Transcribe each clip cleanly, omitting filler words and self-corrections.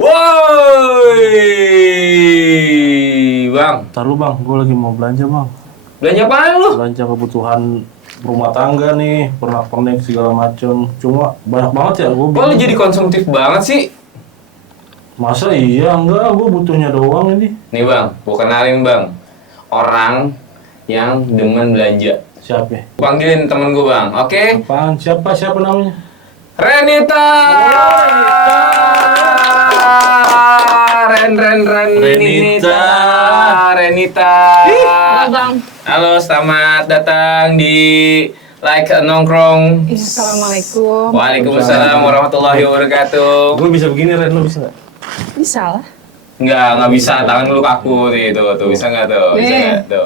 Woi, Bang. Ntar lu bang, gue lagi mau belanja bang. Belanja apaan lu? Belanja kebutuhan rumah tangga nih, pernak-pernik segala macem. Cuma banyak banget ya, gue Kok lu jadi konsumtif banget sih? Masa iya, enggak, gue butuhnya doang ini. Nih Bang, gua kenalin Bang. Orang yang demen belanja. Siapa ya? Panggilin temen gua Bang, oke? Apaan? Siapa namanya? Renita! Renita. Renita. Halo Bang. Halo, selamat datang di Like Nongkrong. Assalamualaikum. Waalaikumsalam warahmatullahi wabarakatuh. Gue bisa begini, Ren, lu bisa nggak? Bisa lah. Nggak bisa, tangan lu kaku nih, tuh, bisa nggak tuh? Bisa nggak tuh?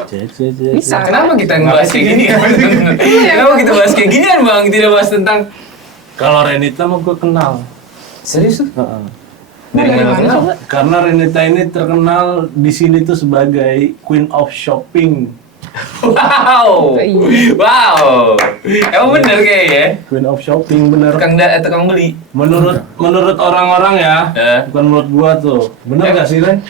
Bisa. Kenapa kita ngebahas kayak gini? Kenapa kita bahas kayak ginian Bang? Tidak bahas tentang... Kalau Renita mah gue kenal. Serius tuh? Heeh. Dari mana kenal? Karena Renita ini terkenal di sini tuh sebagai Queen of Shopping. Wow! Iya. Wow! Emang bener kayaknya? Queen of Shopping, bener. Tukang beli? Menurut orang-orang ya, bukan menurut gua tuh. Bener nggak sih, Ren?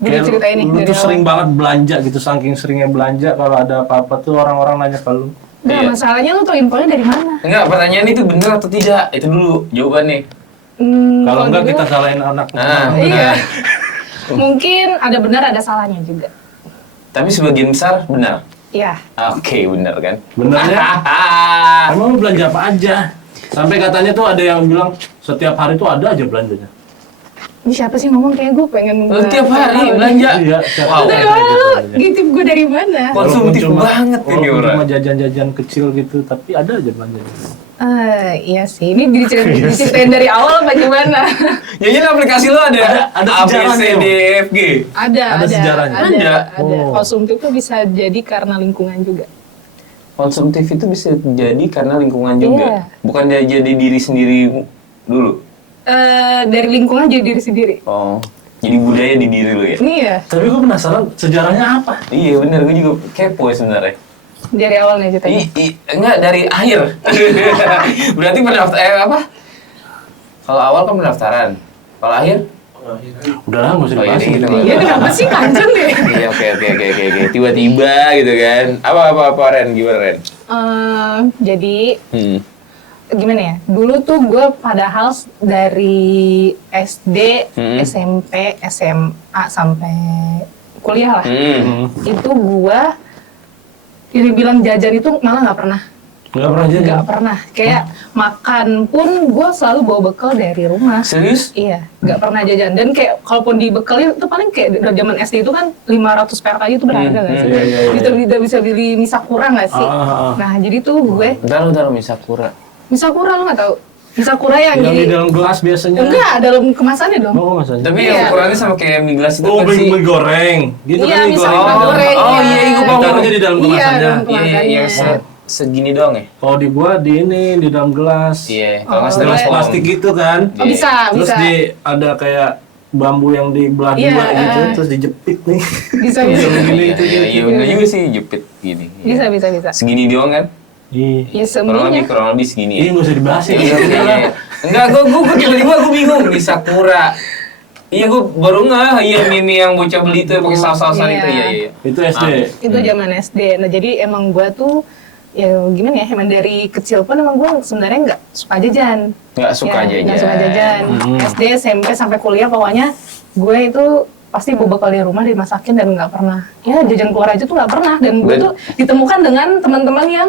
Gue cerita ini lu dari tuh sering awal. banget belanja gitu, saking seringnya belanja kalau ada apa-apa tuh orang-orang nanya ke lu. Nggak, Iya. masalahnya lu tau infonya dari mana? Enggak, pertanyaan itu bener atau tidak? Itu dulu jawabannya. Kalau enggak dibilang- kita salahin anak. Nah, Iya. benar. Mungkin ada benar ada salahnya juga. Tapi sebagian besar benar. Iya. Oke, benar kan? Benernya, emang lu belanja apa aja? Sampai katanya tuh ada yang bilang setiap hari tuh ada aja belanjanya. Ini siapa sih ngomong kayak gue pengen Lu tiap hari belanja? Iya, tiap Wow. hari Dari ada mana aja lu? belanjanya. Gitu gue dari mana? Konsumtif Walaupun banget ini walaupun orang. cuma jajan-jajan kecil gitu, tapi ada aja belanjanya. Iya sih, ini diceritain dari awal apa gimana? Ya jadi aplikasi lu ada Ada A, B, sejarahnya, C, Om. D, E, F, G. Ada sejarahnya? Ada? Oh. Konsumtif tuh bisa jadi karena lingkungan juga. Konsumtif itu bisa jadi karena lingkungan juga. Iya. Bukan dia jadi diri sendiri dulu. Dari lingkungan jadi diri sendiri. Oh. Jadi budaya di diri lu ya? Iya, Tapi gue penasaran sejarahnya apa? Iya bener, gue juga kepo ya sebenarnya. dari awal nih ceritanya. Enggak, dari akhir. Berarti apa? Kalau awal kan pendaftaran. Kalau akhir? Udah lah, nggak usah Oh, iya, dibahas gitu. gitu. Iya kenapa sih kangen deh? Iya, oke. Tiba-tiba gitu kan. Apa Ren? Gimana Ren? Jadi gimana ya? Dulu tuh gue padahal dari SD, SMP, SMA sampai kuliah lah. Itu gue dibilang jajan itu malah nggak pernah. Nggak pernah jajan? Nggak pernah. Kayak makan pun gue selalu bawa bekal dari rumah. Serius? Iya, nggak pernah jajan. Dan kayak kalaupun dibekelin itu paling kayak dari zaman SD itu kan 500 perak aja itu berharga nggak sih? Iya. Bisa beli mie sakura nggak sih? Nah jadi tuh gue Bentar, Misakura. mie sakura lo nggak tahu? Mie sakura yang Yang di jadi dalam gelas biasanya. enggak dalam kemasannya dong. Oh, masanya. Tapi Iya. yang ukurannya sama kayak mie gelas itu Oh, kan sih? mie goreng. Gitu Iya, kan mie mie goreng. sakura goreng. Oh iya, gue paham. Taruhnya di dalam Iya, kemasannya. dalam Iya, kemasannya. yang segini doang ya? Kalau dibuat di ini di dalam gelas. Iya, kalau nggak Oh, styrofoam. Gelas plastik gitu kan. Oh, bisa, Terus bisa. ada kayak bambu yang dibelah Iya, dua gitu, terus dijepit nih. Bisa. Iya, iya, bener juga sih jepit gini. Iya. Bisa. Segini doang kan? Iya. Ya semuanya. Kurang lebih segini Ini ya. nggak usah dibahas ya. Iya, enggak, gue tiba-tiba gue bingung di Sakura. Iya, gue baru nggak. Iya, mie yang bocah beli itu pakai saus-sausan Iya. itu. Iya. Itu SD. Itu zaman SD. Nah jadi emang gue tuh ya gimana ya, emang dari kecil pun emang gue sebenarnya nggak suka jajan. Nggak suka Ya, jajan. nggak suka jajan. SD, SMP sampai kuliah pokoknya gue itu pasti bawa bekal di rumah dimasakin dan nggak pernah. Ya jajan keluar aja tuh nggak pernah. Dan gue tuh ditemukan dengan teman-teman yang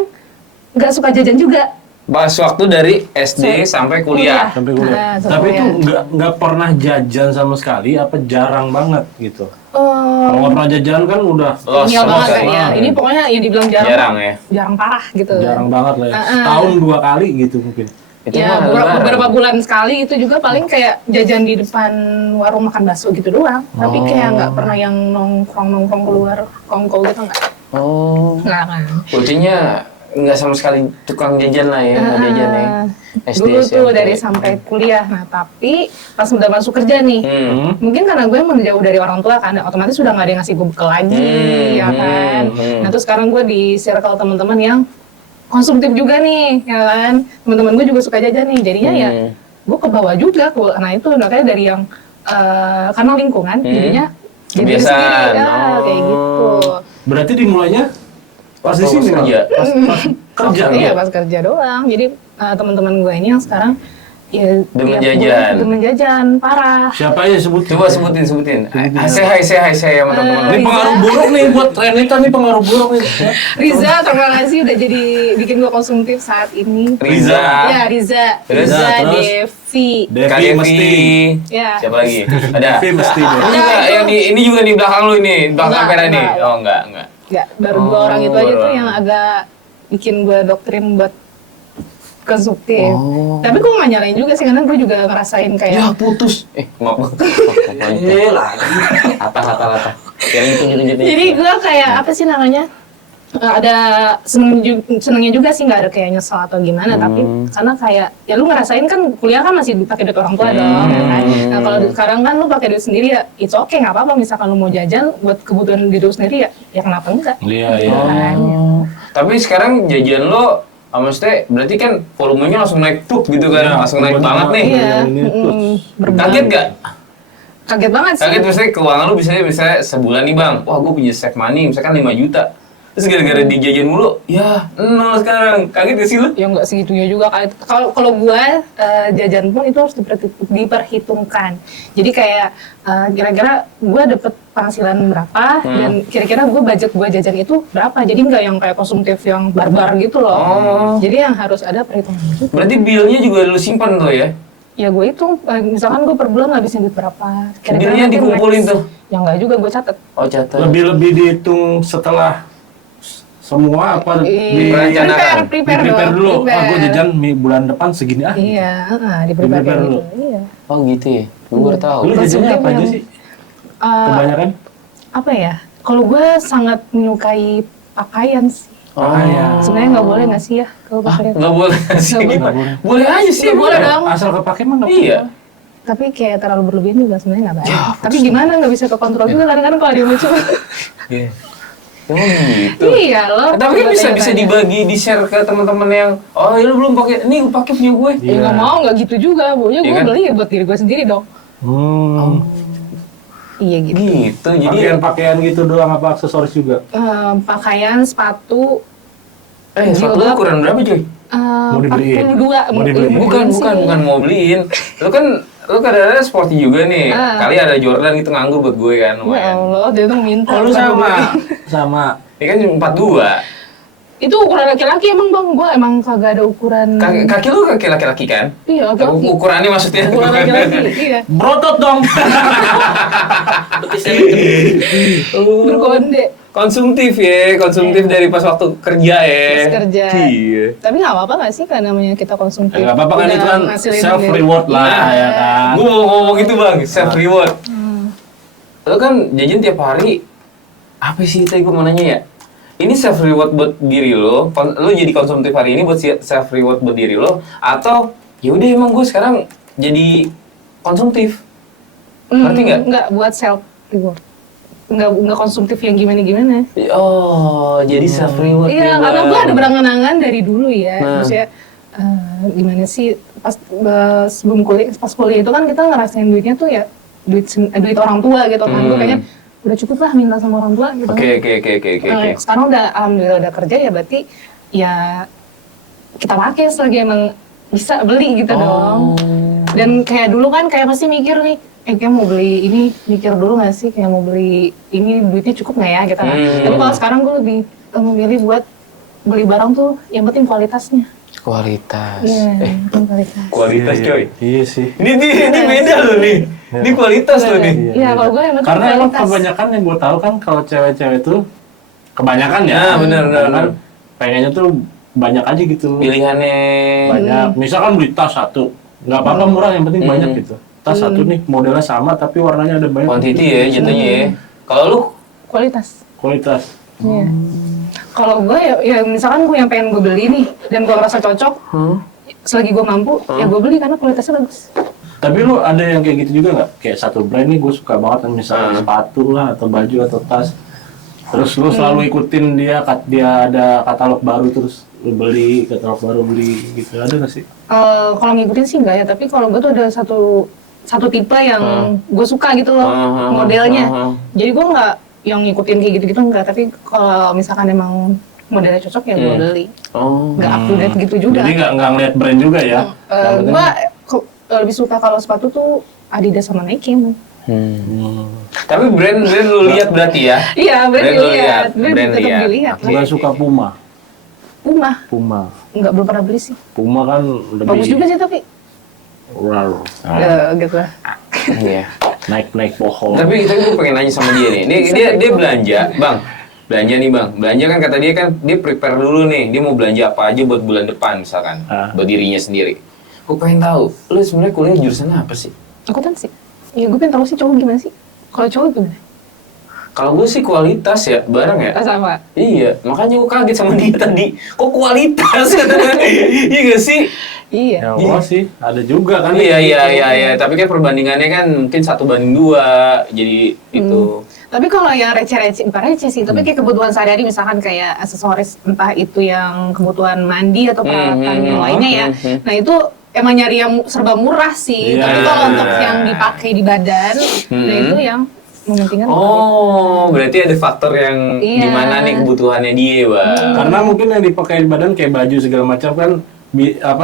nggak suka jajan juga. Pas waktu dari SD sampai kuliah. Sampai kuliah. Nah, sampai Tapi itu kuliah. nggak pernah jajan sama sekali, apa jarang banget gitu. Oh, Kalau nggak pernah jajan kan udah Los Nyal banget kan banget. ya. Ini pokoknya ya dibilang jarang. Jarang ya. Jarang parah gitu. jarang banget lah ya. Setahun 2 kali gitu mungkin. Itu Ya, mah beberapa bulan sekali itu juga paling kayak jajan di depan warung makan bakso gitu doang. Tapi kayak nggak pernah yang nongkrong keluar kongko gitu nggak. Oh. Nggak kan. Bocahnya nggak sama sekali tukang jajan lah ya, nggak jajan ya. SD, Dulu tuh SMP. dari sampai kuliah. Nah tapi pas udah masuk kerja nih, mungkin karena gue emang jauh dari orang tua kan, otomatis udah nggak ada yang ngasih gue bekal lagi, ya kan. Nah terus sekarang gue di circle teman-teman yang konsumtif juga nih, ya kan. Teman-teman gue juga suka jajan nih, jadinya ya gue ke bawah juga. Nah itu makanya dari yang karena lingkungan jadinya jadi diri Kebiasaan. sendiri, kayak gitu. Berarti dimulainya pas di sini kerja. pas kerja Iya ya? pas kerja doang. Jadi teman-teman gue ini yang sekarang ya Demen tiap jajan. bulan demen jajan parah. Siapa aja sebutin? Coba sebutin. Say hi sama teman-teman. Ini Riza. pengaruh buruk nih buat Renita nih, pengaruh buruk nih. Riza, terima kasih udah jadi bikin gue konsumtif saat ini. Riza. Ya Riza, Terus? Riza, Terus? Devi. Kak Devi Devi. mesti. Ya. Siapa lagi? Ada. Devi mesti deh. Ini juga yang ini juga di belakang lu ini, belakang Enggak, kamera nih. enggak. Oh enggak. Ya, baru dua Oh, orang itu aja baru tuh yang orang. agak bikin gue doktrin buat konsumtif. Oh. Tapi gue gak nyalain juga sih, karena gue juga ngerasain kayak Ya putus. Maaf. Apa. Yang itu gitu. jadi gue kayak apa sih namanya, ada senengnya juga sih, nggak ada kayak nyesel atau gimana, tapi karena kayak ya lu ngerasain kan kuliah kan masih pakai duit orang tua dong, ya kan? Nah kalau sekarang kan lu pakai duit sendiri ya it's okay, nggak apa-apa, misalkan lu mau jajan buat kebutuhan diri lu sendiri ya kenapa enggak. Iya. Kan? Tapi sekarang jajan lo, maksudnya berarti kan volumenya langsung naik tuh gitu kan, Iya, langsung naik banget nih. Iya, Ini Kaget gak? kaget banget sih. Kaget maksudnya keuangan lu misalnya sebulan nih bang, wah gue punya save money misalkan 5 juta. Terus gara-gara dijajan mulu, ya 0 sekarang. Kaget gak sih lu? Ya nggak segitunya juga. Kalau gua jajan pun itu harus diperhitungkan. Jadi kayak kira-kira gua dapet penghasilan berapa dan kira-kira budget gua jajan itu berapa. Jadi nggak yang kayak konsumtif yang barbar gitu loh. Oh. Jadi yang harus ada perhitungan gitu. Berarti bill-nya juga lu simpan tuh ya? Ya gue hitung, misalkan gue per bulan ngabisin duit berapa. Bill-nya nanti dikumpulin next. tuh? Ya nggak juga, gue catet. Oh catat. lebih dihitung setelah semua apa di Perencanaan. Prepare prepare dulu. prepare. Ah, gue jajan bulan depan segini ah. Iya, di prepare Di-prepare kayak dulu. gitu. Iya. Oh gitu ya? Gue baru tahu. Lu jajannya apa aja yang- sih? Eh, Kebanyakan? apa ya? Kalau gue sangat menyukai pakaian sih. Oh, iya. Sebenarnya nggak boleh nggak sih ya kalau pakaian? Nggak boleh sih. Nggak Gimana? boleh. Boleh aja sih. Nggak boleh dong. Asal kepake mah nggak Iya. Tapi kayak terlalu berlebihan juga sebenarnya nggak baik. Ya, Tapi gimana nggak bisa kekontrol juga kadang-kadang kalau dia lucu. Iya. Oh gitu. Iya loh. Tapi kan bisa dibagi, di share ke teman-teman yang, oh ya lu belum pakai, nih gue pakai punya gue. Ya nggak mau, nggak gitu juga. Pokoknya Iya gue kan? beli ya buat diri gue sendiri dong. Iya gitu. Gitu, jadi Pakaian gitu doang apa aksesoris juga? Pakaian, sepatu, sepatu lu ukuran berapa cuy? Mau dibeliin? 42. Mau dibeliin? Bukan mau beliin. Lu kadang-kadang sporty juga nih. Kali ada Jordan gitu nganggur buat gue kan. Ya Lumayan. Allah, dia tuh minta. Oh, lu sama. Sama. Ini kan 42. Itu ukuran laki-laki emang bang, gue emang kagak ada ukuran. Kaki lu kaki laki-laki kan? Iya, laki-laki. Ukurannya maksudnya. Ukuran laki-laki, iya. Berotot dong. Berkonde. Konsumtif dari pas waktu kerja ya. Pas kerja. Iya. Tapi nggak apa-apa nggak sih kan namanya kita konsumtif. Nggak apa-apa kan, Udah itu kan ngasilin self duit. reward lah ya kan. Gue mau ngomong gitu bang, self reward. Lu kan jajan tiap hari. Apa sih tadi gue mau nanya ya? Ini self reward buat diri lo, lu jadi konsumtif hari ini buat self reward buat diri lo, atau ya udah emang gue sekarang jadi konsumtif. Ngerti nggak? Nggak buat self reward. Nggak konsumtif yang gimana-gimana. Oh, jadi self reward. Iya, karena gue ada berangan-angan dari dulu ya. Nah. Maksudnya gimana sih pas sebelum kuliah, pas kuliah itu kan kita ngerasain duitnya tuh ya duit orang tua gitu kan. Gue kayaknya udah cukup lah minta sama orang tua gitu. Oke. Sekarang udah alhamdulillah udah kerja ya, berarti ya kita pakai selagi emang bisa beli gitu dong. Dan kayak dulu kan kayak pasti mikir nih, kayak mau beli ini, mikir dulu nggak sih kayak mau beli ini duitnya cukup nggak ya gitu kan. Tapi kalau sekarang gue lebih memilih buat beli barang tuh yang penting kualitasnya. Kualitas. Iya, kualitas. Kualitas coy. Iya sih. Ini beda loh nih. Ini kualitas loh nih. Iya, kalau gue yang penting Karena emang kualitas. kebanyakan yang gue tahu kan kalau cewek-cewek tuh kebanyakan ya. Nah, benar. Kan pengennya tuh banyak aja gitu. Pilihannya. Banyak. Misalkan beli tas satu, nggak apa-apa murah, yang penting banyak gitu. Tas satu nih modelnya sama tapi warnanya ada banyak. Quantity ya jatuhnya ya. Kalau lu Kualitas. Kualitas. Iya. Kalau gue ya misalkan gue yang pengen gue beli nih dan gue merasa cocok, selagi gue mampu, ya gue beli karena kualitasnya bagus. Tapi lu ada yang kayak gitu juga nggak? Kayak satu brand nih gue suka banget kan, misalnya sepatu lah atau baju atau tas. Terus lu selalu ikutin dia ada katalog baru terus lu beli, katalog baru beli gitu, ada nggak sih? Kalau ngikutin sih enggak ya, tapi kalau gue tuh ada satu tipe yang gue suka gitu loh modelnya. Jadi gue nggak yang ngikutin kayak gitu-gitu enggak, tapi kalau misalkan emang modelnya cocok ya gue beli. Nggak up to date gitu juga. Jadi nggak ngeliat brand juga ya? Gue lebih suka kalau sepatu tuh Adidas sama Nike. Tapi brand lu lihat berarti ya? Iya, brand lu dilihat. Brand tetap lihat. dilihat. Aku nggak suka Puma. Puma. Enggak, belum pernah beli sih. Puma kan lebih Bagus juga sih tapi. rar, Gitu lah. Iya. naik pohon. Tapi gue pengen nanya sama dia nih. Dia belanja, Bang. Belanja nih, Bang. Belanja kan kata dia kan dia prepare dulu nih. Dia mau belanja apa aja buat bulan depan misalkan. Buat dirinya sendiri. Gue pengen tahu, lu sebenarnya kuliah jurusan apa sih? Akuntansi. Iya, gue pengen tahu sih cowok gimana sih. Kalau cowok gimana? Kalau gue sih kualitas ya, barang ya. Sama. Iya, makanya gue kaget sama dia tadi. Kok kualitas? Iya gak sih? Iya. Ya Allah sih, ada juga kan. Iya. Tapi kan perbandingannya kan mungkin 1:2, jadi itu. Tapi kalau yang receh-receh, bukan receh sih, tapi kayak kebutuhan sehari-hari misalkan kayak aksesoris, entah itu yang kebutuhan mandi atau peralatan yang lainnya ya. Nah itu emang nyari yang serba murah sih. Iya. Tapi kalau untuk yang dipakai di badan, nah itu yang mementingkan. Berarti ada faktor yang Iya. gimana nih kebutuhannya dia, Bang. Karena mungkin yang dipakai di badan kayak baju segala macam kan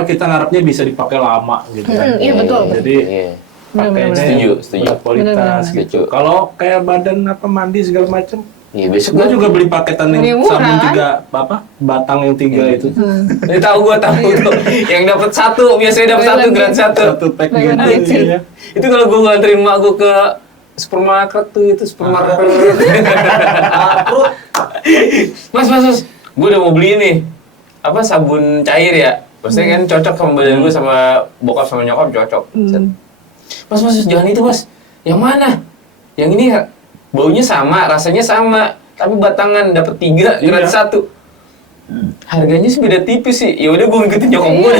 kita ngarepnya bisa dipakai lama gitu kan. Iya betul. Jadi pakainya Setuju. buat kualitas Bener-bener. gitu. Kalau kayak badan mandi segala macam, Iya, besok gua juga beli paketan Ini yang murah, sabun kan? batang yang 3 itu. Tahu tuh. Yang dapat satu, biasanya dapat satu gratis satu. Satu pack gitu. Bener-bener. Iya. Itu kalau gue nganterin mak gue ke supermarket tuh, itu supermarket. Mas, gue udah mau beli nih apa sabun cair ya. Maksudnya kan cocok sama badan gue, sama bokap sama nyokap cocok. Mas, jangan itu mas. Yang mana? Yang ini ya, baunya sama, rasanya sama, tapi batangan dapat 3 gratis 1. Harganya sih beda tipis sih. Ya udah gue ngikutin nyokap gue.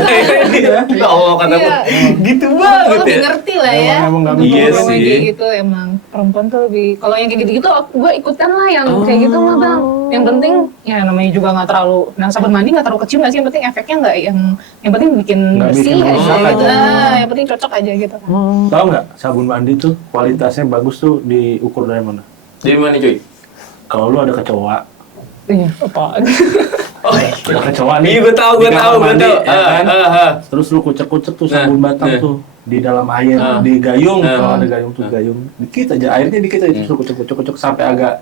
Ya Allah kata gue. Iya. Gitu Gue banget lebih ya. ngerti lah ya. Emang nggak Untuk iya ngomong sih. kayak gitu emang perempuan tuh lebih. Kalau yang kayak gitu-gitu gue ikutan lah yang kayak gitu mah bang. Yang penting ya namanya juga nggak terlalu. Nah sabun mandi nggak terlalu kecil nggak sih. Yang penting efeknya nggak yang penting bikin Nggak bersih bikin aja rusak gitu. aja. Nah, yang penting cocok aja gitu kan. Tahu nggak sabun mandi tuh kualitasnya bagus tuh diukur dari mana? Dari mana cuy? Kalau lu ada kecoa, Iya. Apaan? ada kecoa nih. Iya gue tahu. di kamar mandi, ya kan? Terus lu kucek-kucek tuh sabun batang tuh di dalam air, di gayung, kalau ada gayung tuh gayung. Dikit aja airnya dikit aja, terus lu kucek-kucek sampai agak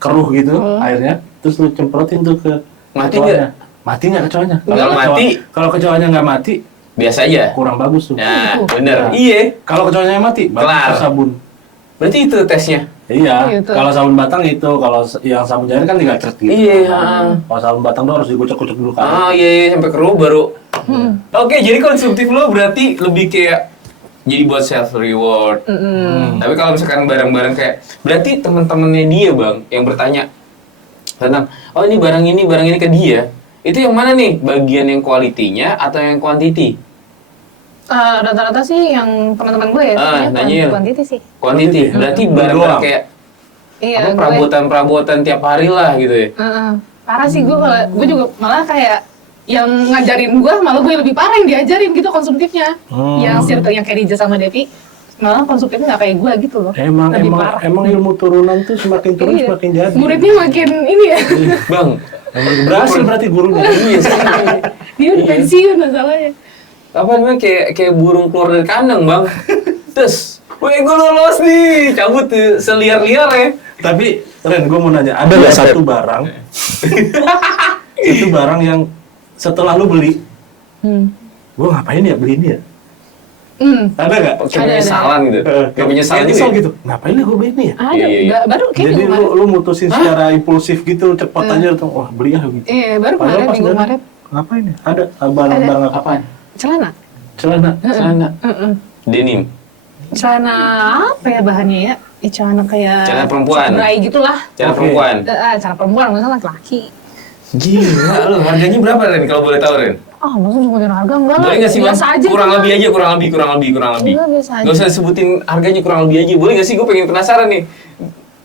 keruh gitu airnya. Terus lu cemprotin tuh ke Mati kecoanya. Mati nggak kecoanya? Kalau mati, Kalau kecoanya nggak mati, biasa aja. kurang bagus tuh. Nah, bener. Nah. Iya. Kalau kecoanya mati, Kelar. bagus sabun. Berarti itu tesnya. Iya, Gitu. kalau sabun batang itu, kalau yang sabun cair kan tinggal ceret gitu. Iya. Kalau sabun batang tuh harus dikucek-kucek dulu kan. Iya, sampai keruh baru. Oke, jadi konsumtif lo berarti lebih kayak jadi buat self reward. Tapi kalau misalkan barang-barang kayak, berarti teman-temannya dia bang yang bertanya tentang, oh ini barang ini ke dia, itu yang mana nih? Bagian yang kualitinya atau yang kuantiti? Rata-rata sih yang teman-teman gue ya, nanya. kuantiti sih. Kuantiti, berarti barang-barang kayak Iya. apa perabotan tiap hari lah gitu ya. Parah sih gue juga malah kayak yang ngajarin gue malah gue lebih parah yang diajarin gitu konsumtifnya. Yang circle yang kayak Rija sama Devi malah konsumtifnya nggak kayak gue gitu loh. Lebih parah. Emang ilmu turunan tuh semakin turun Iya. semakin jadi. Muridnya makin ini ya. Bang, Berhasil berarti gurunya. iya sih. Dia udah pensiun masalahnya. Apa namanya kayak burung keluar dari kandang bang. Terus, weh gue lolos nih, cabut tuh seliar-liar ya. Tapi Ren, gue mau nanya, ada nggak satu barang, itu barang yang setelah lu beli, gue ngapain ya beli ini ya? Ada nggak? Kayak penyesalan gitu. Kayak penyesalan Kayak gitu. nyesel ya? gitu. Ngapain ya gue beli ini ya? Ada, Iya. baru kayak Jadi minggu kemarin. lu mutusin secara impulsif gitu, cepet aja tuh, wah beli ya gitu. Iya, baru Padahal kemarin pas minggu udah- kemarin. Ngapain ya? Ada barang-barang apa? Apaan? Celana. Celana. Celana. Denim. Celana apa ya bahannya ya? Celana kayak Celana perempuan. bray gitulah. Celana Oke. perempuan. Celana perempuan, masalah laki-laki. Gila lu, harganya berapa Ren kalau boleh tahu Ren? Masa sebutin harga enggak lah. Boleh nggak sih bang? Biasa aja. Kurang Bang. lebih aja, kurang lebih. Enggak, biasa aja. Nggak usah sebutin harganya, kurang lebih aja. Boleh nggak sih? Gue pengen penasaran nih.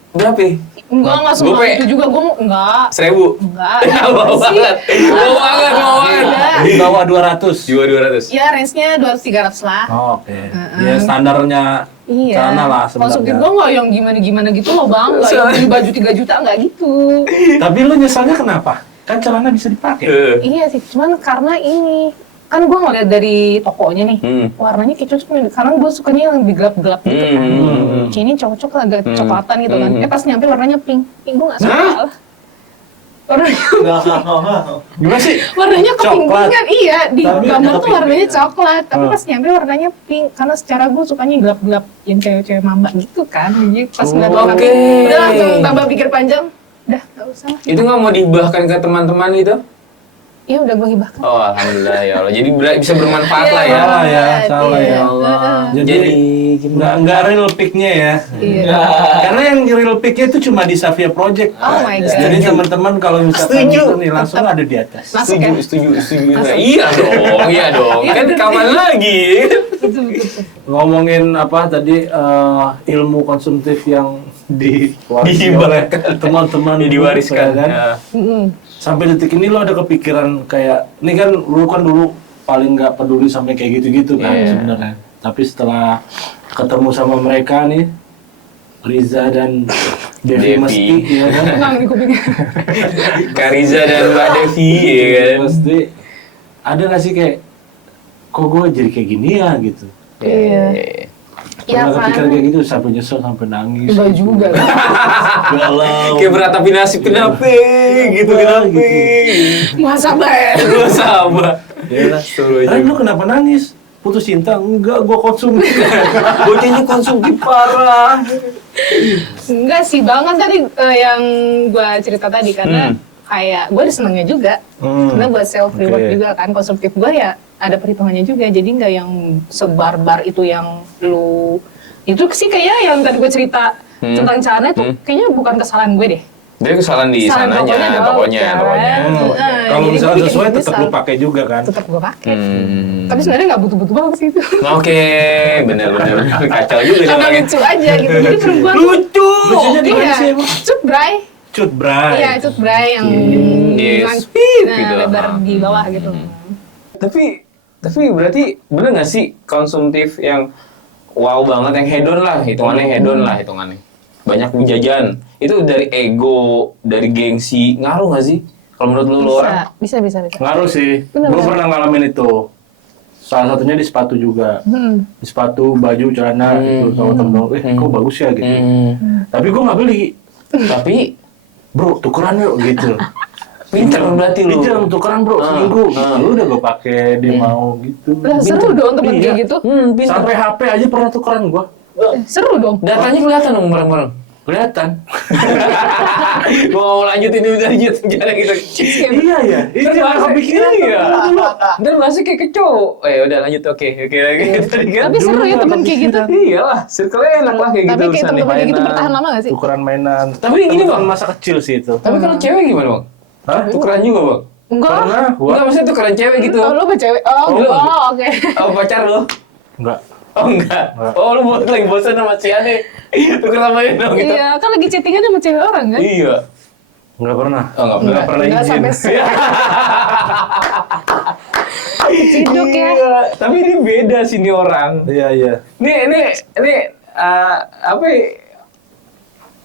Berapa? Enggak semua Gope? itu juga, gue enggak. 1.000? Enggak. Bawah banget. Bawah banget, bawah banget. Enggak. Di bawah 200. Jiwa 200. Ya range-nya 200-300 lah. Oh, oke. Ya standarnya Iya. celana lah Konsumtif sebenarnya. gue nggak yang gimana-gimana gitu loh bang, nggak yang beli baju 3 juta nggak gitu. Tapi lu nyesalnya kenapa? Kan celana bisa dipakai. Iya sih, cuman karena ini kan gue ngeliat dari tokonya nih, warnanya kayak cocok nih. Karena gue sukanya yang lebih gelap-gelap gitu kan. Kayak ini cocok lah, agak coklatan gitu kan. Pas nyampe warnanya pink gue nggak suka lah. Warnanya, Gimana sih? warnanya Coklat. kepink-pinkan, iya di Tapi gambar ada tuh warnanya pink-nya. coklat, tapi pas nyampe warnanya pink. Karena secara gue sukanya gelap-gelap, yang cewek-cewek mamba gitu kan. Jadi pas ngeliat orang, Oke. udah langsung tambah pikir panjang, udah nggak usah lah. Itu nggak mau dihibahkan ke teman-teman gitu? Iya udah gue hibahkan. Oh, alhamdulillah ya Allah. Jadi bisa bermanfaat lah ya. Salah ya, salah Iya. ya Allah. Jadi gimana? nggak real pick-nya ya. Iya. Karena yang real pick-nya itu cuma di Savia Project. Oh my God. Jadi teman-teman kalau misalkan Setuju. itu nih langsung ada di atas. Masuk ya? Setuju. Iya dong, iya dong. Iya, Kan bener. kapan lagi? Betul. Ngomongin apa tadi ilmu konsumtif yang diwarisi oleh Dihibarkan. teman-teman Diwariskan. ya kan? Ya. Sampai detik ini lo ada kepikiran kayak ini kan lu kan dulu paling nggak peduli sampai kayak gitu-gitu kan Iya. sebenarnya. Tapi setelah ketemu sama mereka nih Riza dan Devi Devi. Mesti ya kan. Tenang di kupingnya. Kariza dan Mbak Devi ya kan. Mesti ada nggak sih kayak kok gue jadi kayak gini ya gitu. Iya. Iya Pernah kepikiran kan. kayak gitu sampai nyesel sampai nangis. Enggak juga. Galau. Kayak beratapi nasib kenapa gitu kenapa? Muhasabah ya. Gue sabar. Ya lah. Ren, lu kenapa nangis? Putus cinta? Enggak, gua konsumtif. Bocahnya konsumtif parah. Enggak sih bang, kan tadi yang gue cerita tadi karena kayak gue ada senengnya juga. Karena buat self reward Oke. juga kan, konsumtif gue ya ada perhitungannya juga. Jadi nggak yang sebarbar itu yang lu itu sih kayak yang tadi gue cerita tentang celana itu kayaknya bukan kesalahan gue deh. Dia kesalahan di Kesalahan sananya, dong, tokonya. kan. Kalau Jadi misalnya gue sesuai bikin tetap nyesal. lu pakai juga kan? Tetap gue pakai. Hmm. Tapi sebenarnya nggak butuh-butuh banget sih itu. Oke, bener. Kacau juga nih Karena orangnya. lucu aja gitu. Jadi perempuan tuh- Lucu. Lucunya di mana Iya, sih emang? cut bray. Cut bray. Iya, cut bray yang Yes, lang- speed nah, gitu. lebar di bawah gitu. Tapi berarti bener nggak sih konsumtif yang wow banget, yang hedon lah, hitungannya. Banyak jajan. Itu dari ego, dari gengsi, ngaruh nggak sih? Kalau menurut lu orang? Bisa. Ngaruh sih. Bener, Gue bener. pernah ngalamin itu. Salah satunya di sepatu juga. Di sepatu, baju, celana gitu. Sama temen-temen, kok bagus ya gitu. Tapi gue nggak beli. Tapi Bro, tukeran yuk gitu. pinter berarti lu. Pinter tukeran bro, seminggu. Gitu. Udah gue pakai, dia mau gitu. Lah, seru dong temen Iya. kayak gitu. Pinter. Sampai HP aja pernah tukeran gue. Seru dong. Datanya kelihatan dong bareng-bareng. Kelihatan. Gua mau lanjutin ini lanjut jangan kita. Iya ya, itu Ntar yang bahasa kepikiran iya. dulu. Ntar bahasa kayak kecow. Udah lanjut oke lagi. Tadi kan. Tapi seru ya temen kayak gitu. Iyalah, circle-nya enak lah kayak Tapi gitu kayak urusannya. temen-temen kayak gitu bertahan lama gak sih? Tukeran mainan. Tapi gini, Bang. Masa kecil sih itu. Tapi kalau cewek gimana, Bang? Hah? Tukeran juga, Bang? Enggak. Pernah Enggak, gua? maksudnya tukeran cewek gitu. Oh, lu sama cewek? Oh, Lu. oke. Oh, pacar lu? Enggak. Oh, enggak. Enggak. Oh, lu lagi bosan sama si Ane. Tukeran sama dia dong gitu. Iya, kan lagi chattingan sama cewek orang kan? Iya. Enggak pernah. Oh, enggak pernah. pernah Enggak izin. sampai ciduk ya. Iya, tapi ini beda sih nih orang. Iya, iya. Ini apa ya?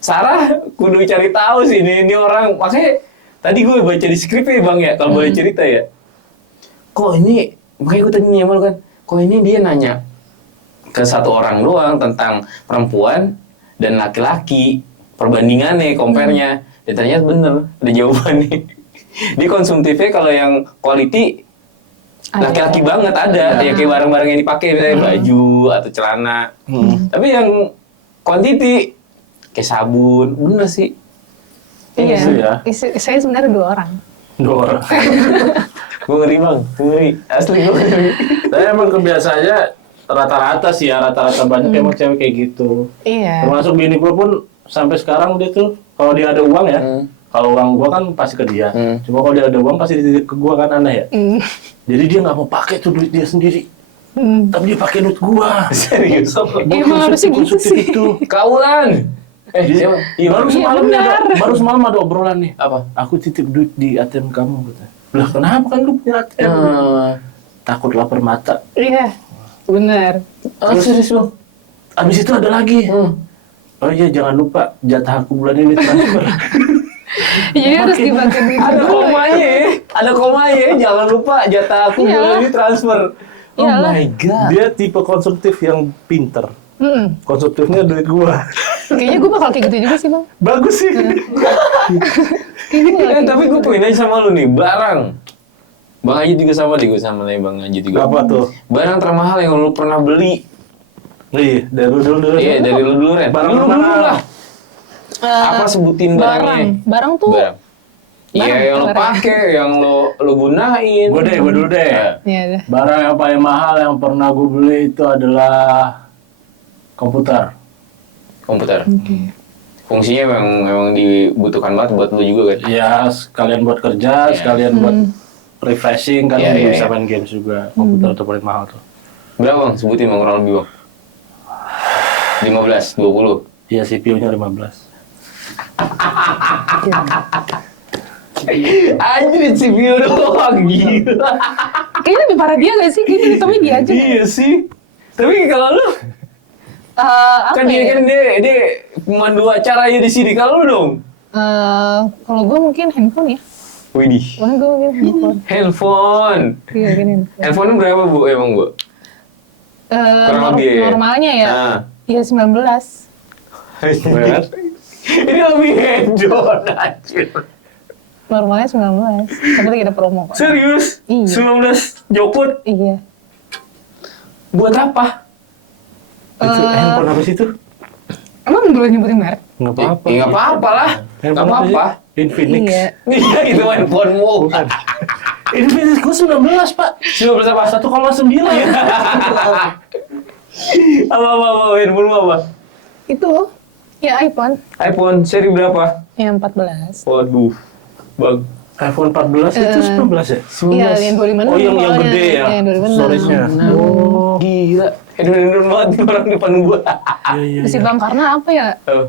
Sarah kudu cari tahu sih ini orang. Makanya tadi gue baca di skrip ya Bang ya, kalau boleh cerita ya. Kok ini, makanya gue tanya sama lu kan, kok ini dia nanya ke satu orang doang tentang perempuan dan laki-laki, perbandingannya, compare-nya. Dan ternyata bener, ada jawabannya. Dia konsumtifnya kalau yang quality Ada. laki-laki banget ada, ya kayak barang-barang yang dipakai misalnya baju atau celana. Tapi yang quantity kayak sabun, bener sih. Iya. Gitu ya. Saya sebenarnya 2 orang. Dua orang. Gue ngeri Bang, gue ngeri. Asli gue ngeri. Tapi emang kebiasaannya rata-rata sih ya, rata-rata banyak emang cewek kayak gitu. Iya. Termasuk bini gue pun sampai sekarang dia tuh kalau dia ada uang ya, kalau uang gue kan pasti ke dia. Cuma kalau dia ada uang pasti dititip ke gue kan, aneh ya. Jadi dia nggak mau pakai tuh duit dia sendiri, tapi dia pakai duit gue. Serius. Emang harusnya gitu sih. Itu. Kaulan. Iya, baru semalam ada obrolan nih. Apa? Aku titip duit di ATM kamu katanya. Lah kenapa kan lu punya ATM? Takut lapar mata. Iya, benar. Serius Bang? Abis itu ada lagi. Oh iya jangan lupa jatah aku bulan ini transfer. Jadi harus dipakai duit Ada dulu ya. komanya, ada komanya. Jangan lupa jatah aku Iya. bulan ini transfer. Oh Iyalah. my god. Dia tipe konsumtif yang pinter. Konsumtifnya duit gua. Kayaknya gue bakal kayak gitu juga sih bang. Bagus sih. Kayaknya gue bakal Tapi gue pengen nanya sama lu nih, barang. Bang Ajit juga sama deh, gue sama nih Bang Ajit juga. Apa tuh? Barang termahal yang lu pernah beli. Iya, dari lu dulu. Iya, dari lu dulu Ren. Barang Lu dulu termahal. lah. Apa sebutin barangnya? Barang tuh. Barang. Iya, yang lo pakai, yang lo gunain. Gue dulu deh. Iya deh. Barang yang paling mahal yang pernah gue beli itu adalah komputer. Komputer. Fungsinya memang dibutuhkan banget buat lo juga kan? Ya, sekalian buat kerja, sekalian buat refreshing, kan Iya, bisa iya. main games juga. Komputer itu paling mahal tuh. Berapa Bang? Sebutin Bang, kurang lebih Bang. 15, 20. Iya, CPU-nya 15. Anjir, CPU doang, gila. Kayaknya lebih parah dia gak sih? Kayaknya tapi dia aja. Iya sih. Tapi kalau lu, Apa kan dia ya? kan dia pemandu acara aja di sini. Kalau lu dong? Kalau gue mungkin handphone ya. Widih. Wah gue mungkin handphone. Handphone. Iya mungkin handphone. Handphone berapa Bu emang Bu? Kurang lebih ya? Normalnya ya. Ah. Iya 19. Ini lebih hedon anjir. Normalnya 19. Tapi lagi ada promo kok. Serius? Iya. 19 jokut? Iya. Buat apa? Itu handphone apa sih itu? Emang boleh nyebutin merek? Nggak apa-apa. Ya nggak apa-apa lah. Nggak Handphone apa apa-apa. sih? Infinix. Iya. Iya itu handphonemu. Bukan. Infinix gue 19, Pak. 19 apa? 1,9 ya. Apa handphone apa? Itu ya iPhone iPhone seri berapa? yang 14. Waduh, Bang. iPhone 14 itu 19 ya? Iya, yang 25. Oh, yang gede ya? Yang 26. Storage-nya. Oh. Gila. Hedon banget nih orang depan gua. Iya. Terus Bang, karena apa ya? Oh.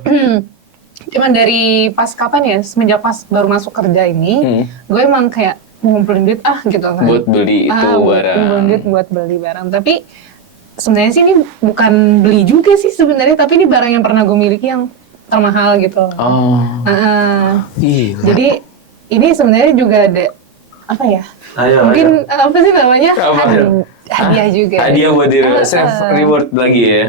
Cuman dari pas kapan ya? Semenjak pas baru masuk kerja ini, gue emang kayak ngumpulin duit gitu kan. Buat beli itu barang. Ngumpulin duit buat beli barang. Tapi sebenarnya sih ini bukan beli juga sih sebenarnya, tapi ini barang yang pernah gue miliki yang termahal gitu. Oh. Iya. Jadi ini sebenarnya juga ada apa ya? Mungkin apa sih namanya? Apa? Hadiah juga. Hadiah buat diri self reward lagi ya.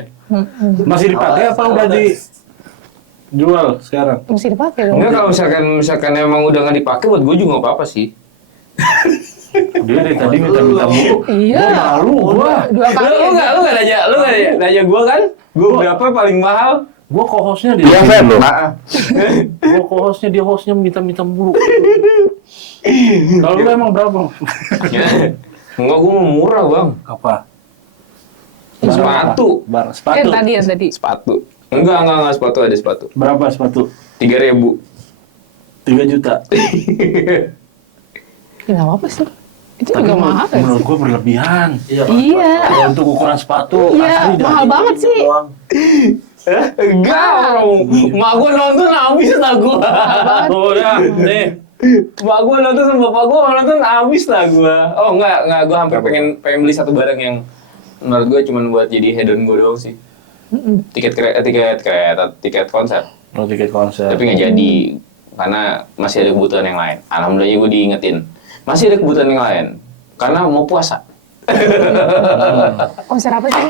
Masih dipakai apa udah dijual sekarang? Mesti dipakai dong. Enggak, kalau misalkan emang udah nggak dipakai buat gue juga nggak apa-apa sih. Dia dari tadi minta-minta mulu. Iya. Gua malu gua. Dua kali. Lu nggak nanya gue kan? Gue berapa paling mahal? Gua co-hostnya dia. Iya, Feb. Gua co-hostnya dia hostnya minta-minta mulu. Kalau lu emang berapa? Enggak, gue mau murah Bang. Apa? Sepatu. Barang sepatu. Yang tadi. Sepatu. Enggak sepatu, ada sepatu. Berapa sepatu? 3.000. 3 juta. Ya nggak apa sih. Itu Tapi juga mahal kan menurut sih? gua berlebihan. Iya. Kalau untuk ukuran sepatu Iya, asli dah. mahal banget sih. Enggak, mak gue nonton habis lah gue. Oh ya, nih. Mak gue nonton sama bapak gue nonton habis lah gue. Oh enggak, gue hampir pengen beli satu barang yang menurut gue cuma buat jadi hedon gue doang sih. Tiket konser. Oh, tiket konser. Tapi nggak jadi karena masih ada kebutuhan yang lain. Alhamdulillah gue diingetin masih ada kebutuhan yang lain karena mau puasa. Konser apa sih?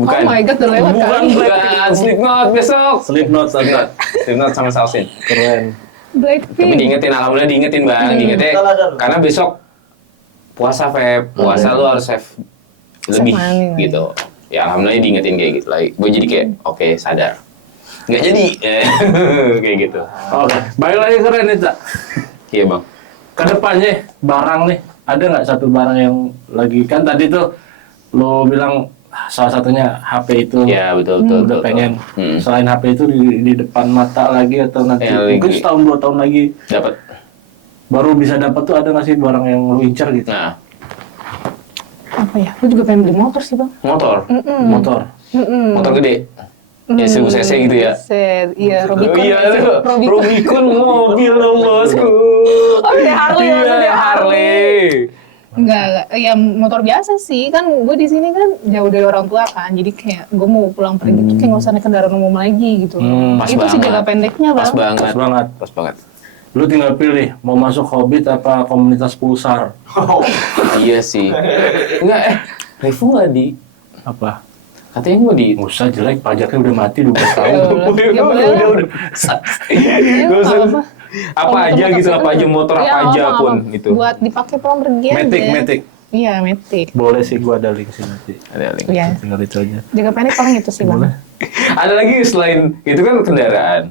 Bukan. Oh my god, udah lewat kali. Bukan Slipknot besok. Slipknot Slipknot sama Salsin. keren. Tapi Blackpink. diingetin, alhamdulillah diingetin Bang, diingetin. Karena besok puasa Feb, puasa lu harus save lebih money. gitu. Ya alhamdulillah diingetin kayak gitu lagi. Gue jadi kayak oke, sadar. Nggak jadi kayak gitu. Oke, balik lagi ke Renita. Iya Bang. Kedepannya barang nih, ada nggak satu barang yang lagi kan tadi tuh lo bilang salah satunya HP itu. Ya betul. Udah pengen selain HP itu di depan mata lagi atau nanti Ya, mungkin lagi. setahun 2 tahun lagi Dapat. baru bisa dapat tuh, ada nggak sih barang yang lo incer gitu? Nah, Apa ya? Gue juga pengen beli motor sih bang. motor. Motor. Motor gede. Ya 1000 cc gitu ya. Set, iya, Rubicon. Oh, iya, Rubicon mobil dong bosku. Oh, udah Harley, Iya, maksudnya Harley. Enggak, ya motor biasa sih kan. Gue di sini kan jauh dari orang tua kan, jadi kayak gue mau pulang pergi tuh kayak nggak usah naik kendaraan umum lagi gitu. Pas Itu sih banget. jaga pendeknya Pas bang. banget. Pas banget. Pas banget. Lu tinggal pilih mau masuk Hobbit apa komunitas pulsar. Iya sih. Enggak, Revo nggak di... Apa? Katanya mau di... Nggak usah, jelek, pajaknya udah mati 12 tahun. Ya boleh lah. udah. Ya, Gak usah. apa-apa. Apa aja gitu, apa aja motor Iya, apa aja apa-apa. pun gitu. Buat dipakai pulang pergi aja. Matic. Iya, Matic. Boleh sih, gua ada link sih nanti. Ada link. Iya. Tinggal itu aja. Jaga pendek paling itu sih bang. Boleh. Ada lagi selain itu kan kendaraan.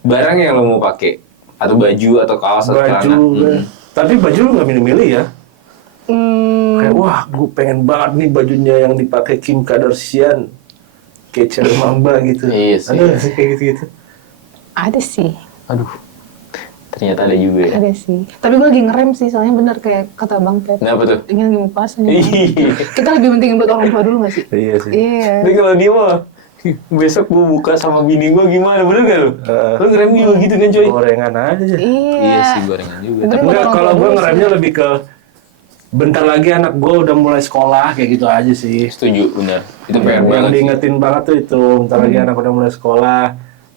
Barang yang lo mau pakai atau baju atau kaos atau Baju. celana. Tapi baju lu nggak milih-milih ya. Hmm, Kayak wah, gue pengen banget nih bajunya yang dipakai Kim Kardashian, kayak cewek mamba gitu. Iya sih. Ada nggak sih kayak gitu-gitu? ada sih. Aduh. Ternyata ada juga ya. Ada sih. Tapi gue lagi ngerem sih, soalnya bener kayak kata Bang Pep. Kenapa tuh? Ini lagi mau puasa nih. Iya. Kita lebih pentingin buat orang tua dulu gak sih? Iya sih. Iya. Tapi kalau dia mah besok gua buka sama bini gua gimana, bener gak lu? Lu ngerem juga gitu kan coy? Gorengan aja sih. Iya. gorengan juga. Bener. Tapi Enggak, orang kalau tua gue dulu ngeremnya lebih ke bentar lagi anak gue udah mulai sekolah kayak gitu aja sih. setuju, bener. Itu PR Yang banget sih. diingetin banget tuh itu, bentar lagi anak udah mulai sekolah.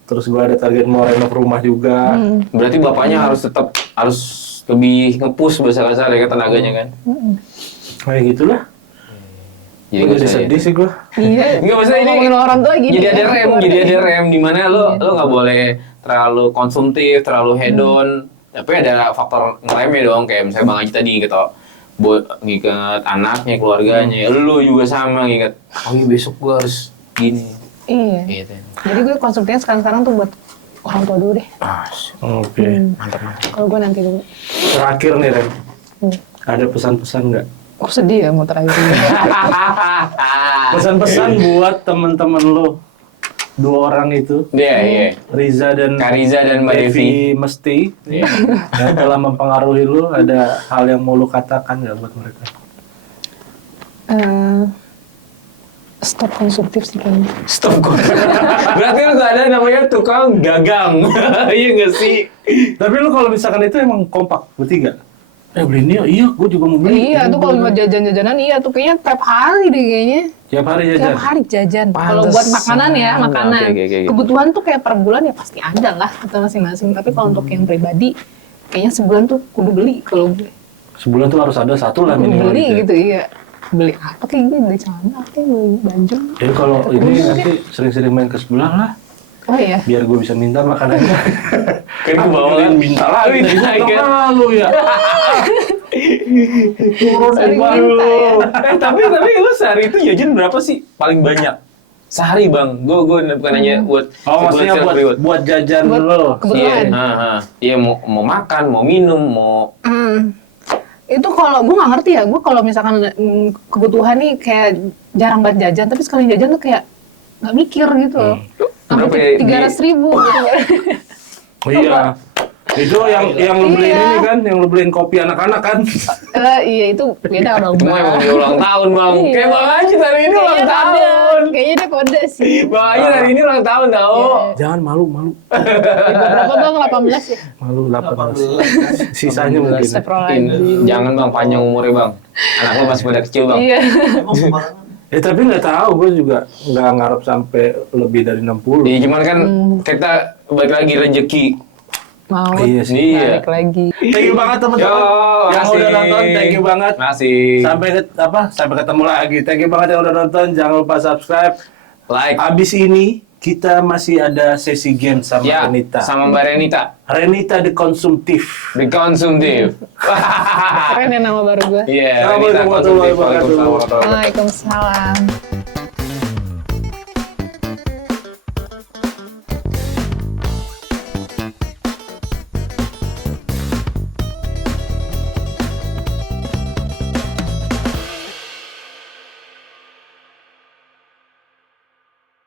Terus gue ada target mau renov rumah juga. Berarti bapaknya harus tetap harus lebih nge-push bahasa kasar ya kan tenaganya kan? Kayak gitulah. Jadi Gue nggak jadi usah sedih sih gue. Iya. Enggak maksudnya ini Ngomongin orang tua gini. jadi ada kan, rem, keluarga. jadi ada rem di mana lo nggak boleh terlalu konsumtif, terlalu hedon. Tapi ada faktor ngeremnya dong, kayak misalnya Bang Aji tadi gitu. Buat ngikat anaknya, keluarganya, lu juga sama ngikat. Oh iya besok gua harus gini. Iya. Gitu. Jadi gue konsumsinya sekarang tuh buat orang tua dulu deh. Oke. Mantap mantap. Kalau gue nanti dulu. Terakhir nih Rem, Hmm. ada pesan-pesan nggak? Oh sedih ya mau terakhir ini. Pesan-pesan buat teman-teman lo, dua orang itu, Iya iya. Riza dan Kak Riza dan Mbak Devi. Mesti, Iya. yang telah mempengaruhi lo, ada hal yang mau lo katakan nggak buat mereka? Stop konsumtif sih kayaknya. Stop kok. Berarti lu gak ada namanya tukang dagang. Iya gak sih? Tapi lo kalau misalkan itu emang kompak bertiga. Beli ini, iya, gue juga mau beli. Iya tuh kalau buat jajan-jajanan iya tuh kayaknya tiap hari deh kayaknya. Tiap hari jajan. Tiap hari jajan. Kalau Pantesan. buat makanan ya, makanan. Oke. Kebutuhan tuh kayak per bulan ya pasti ada lah kita masing-masing. Tapi kalau untuk yang pribadi, kayaknya sebulan tuh kudu beli kalau gue. Sebulan tuh harus ada satu lah Kudu minimal. beli gitu ya. gitu iya. Beli apa kayak gini, beli celana, kayak beli baju. Jadi kalau ini nanti sering-sering main ke sebelah lah, Oh iya. biar gue bisa minta makanannya. Kan ke bawah kan? Minta lagi. Minta Minta kan? malu ya. Turun Sering baru. minta ya. tapi lu sehari itu jajan berapa sih? Paling banyak? Sehari bang, gue bukan nanya buat Oh maksudnya buat jajan Buat lo. kebutuhan. Iya, iya mau makan, mau minum, mau Itu kalau gue nggak ngerti ya, gue kalau misalkan kebutuhan nih kayak jarang banget jajan, tapi sekali jajan tuh kayak nggak mikir gitu loh. Berapa ya? Sampai 300.000 gitu. Oh iya. Itu yang lu beliin Iya. ini kan, yang lu beliin kopi anak-anak kan. Iya itu beda dong. Cuma emang dia ulang tahun bang. Iya. Kayak Bang Aji hari ini ulang Kayaknya tahun. kode. Kayaknya dia kode sih. Bang Aji hari ini ulang tahun tau. Jangan malu. Berapa bang? 18 ya? Malu 18. Sisanya mungkin. Astagfirullahaladzim. Jangan bang, panjang umurnya bang. Anak lo masih pada kecil bang. Iya. Tapi nggak tahu, gue juga nggak ngarep sampai lebih dari 60. Iya, cuman kan kita balik lagi rezeki. Mau Iya sih. Iya. balik lagi. Thank you banget teman-teman Yo, yang makasih. udah nonton, thank you banget. Makasih. Sampai ketemu lagi. Thank you banget yang udah nonton. Jangan lupa subscribe. Like. Abis ini kita masih ada sesi game sama Ya, Renita. sama Mbak Renita. Renita the Konsumtif. The Konsumtif. Keren ya nama baru gue. Iya, Assalamualaikum Renita warahmatullahi Konsumtif. wabarakatuh. Waalaikumsalam warahmatullahi wabarakatuh. Waalaikumsalam.